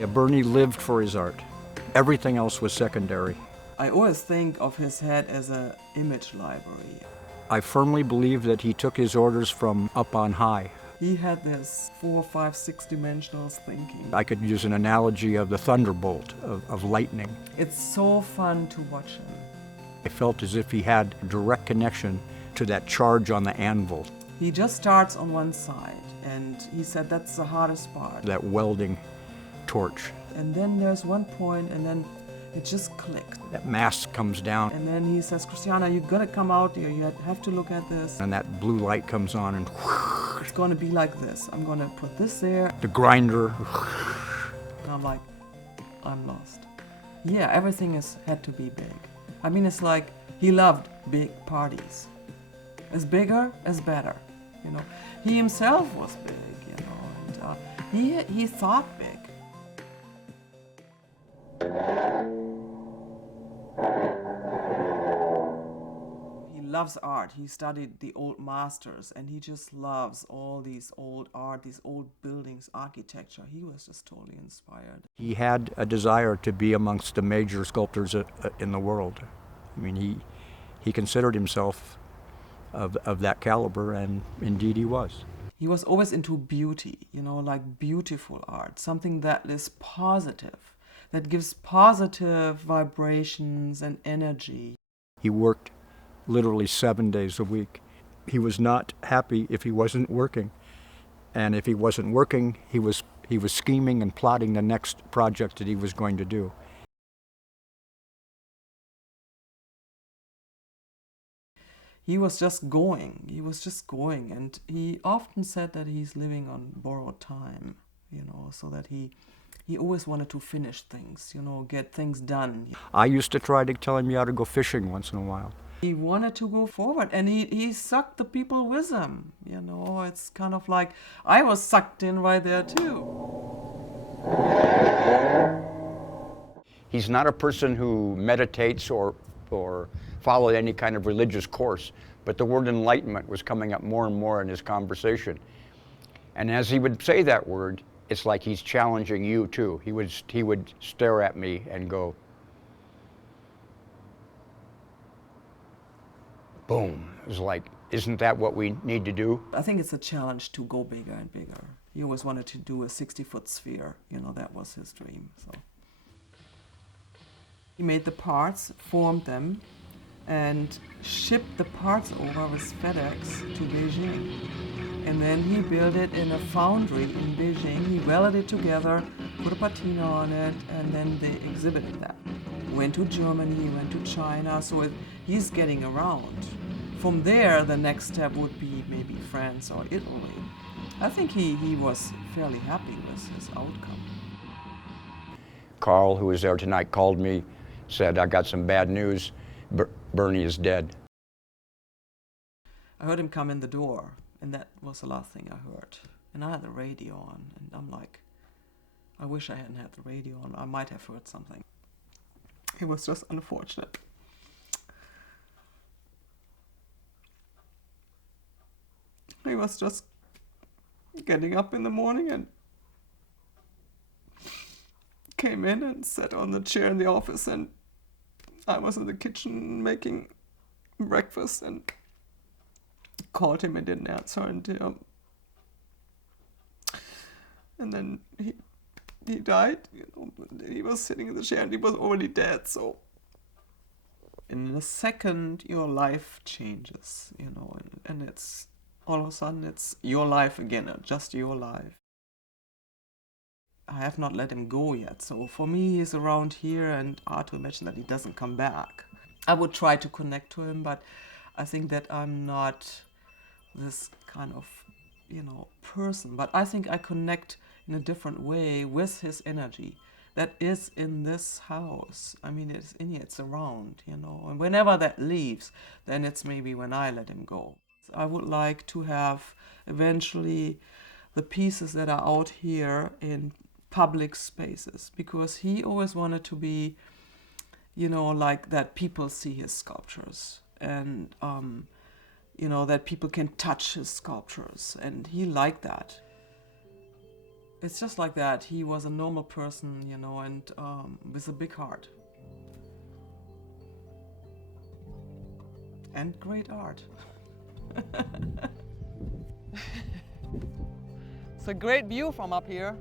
Yeah, Bernie lived for his art. Everything else was secondary. I always think of his head as an image library. I firmly believe that he took his orders from up on high. He had this 4, 5, 6-dimensional thinking. I could use an analogy of the thunderbolt, of lightning. It's so fun to watch him. I felt as if he had a direct connection to that charge on the anvil, He just starts on one side, and he said that's the hardest part. that welding torch. And then there's one point, and then it just clicked. That mask comes down, And then he says, Christiana, you gotta come out here, you have to look at this. and that blue light comes on, and It's gonna be like this. I'm gonna put this there. the grinder. And I'm like, I'm lost. Yeah, everything had to be big. I mean, it's like he loved big parties. As bigger, as better, you know. He himself was big, you know, and he thought big. He loves art. He studied the old masters, and he just loves all these old art, these old buildings, architecture. He was just totally inspired. He had a desire to be amongst the major sculptors in the world. I mean, he considered himself of that caliber, and indeed he was. He was always into beauty, you know, like beautiful art, something that is positive, that gives positive vibrations and energy. He worked literally 7 days a week. He was not happy if he wasn't working. And if he wasn't working, he was scheming and plotting the next project that he was going to do. He was just going, and he often said that he's living on borrowed time, you know, so that he always wanted to finish things, you know, get things done. I used to try to tell him you ought to go fishing once in a while. He wanted to go forward, and he sucked the people with him, you know. It's kind of like I was sucked in right there too. He's not a person who meditates or followed any kind of religious course, but the word enlightenment was coming up more and more in his conversation. And as he would say that word, it's like he's challenging you too. He would stare at me and go, boom. It was like, isn't that what we need to do? I think it's a challenge to go bigger and bigger. He always wanted to do a 60-foot sphere, you know, that was his dream. So he made the parts, formed them, and shipped the parts over with FedEx to Beijing. And then he built it in a foundry in Beijing. He welded it together, put a patina on it, and then they exhibited that. Went to Germany, went to China, so he's getting around. From there, the next step would be maybe France or Italy. I think he was fairly happy with his outcome. Carl, who was there tonight, called me, said, I got some bad news. Bernie is dead. I heard him come in the door, and that was the last thing I heard. And I had the radio on, and I'm like, I wish I hadn't had the radio on. I might have heard something. It was just unfortunate. He was just getting up in the morning and came in and sat on the chair in the office, and I was in the kitchen making breakfast and called him and didn't answer, and then he died. You know, he was sitting in the chair and he was already dead. So in a second, your life changes, you know, and it's all of a sudden it's your life again, just your life. I have not let him go yet, so for me he's around here, and hard to imagine that he doesn't come back. I would try to connect to him, but I think that I'm not this kind of, you know, person. But I think I connect in a different way with his energy that is in this house. I mean, it's in here, it's around, you know. And whenever that leaves, then it's maybe when I let him go. I would like to have eventually the pieces that are out here in public spaces, because he always wanted to be, you know, like that people see his sculptures, and you know, that people can touch his sculptures, and he liked that. it's just like that. He was a normal person, you know, and with a big heart. And great art. It's a great view from up here.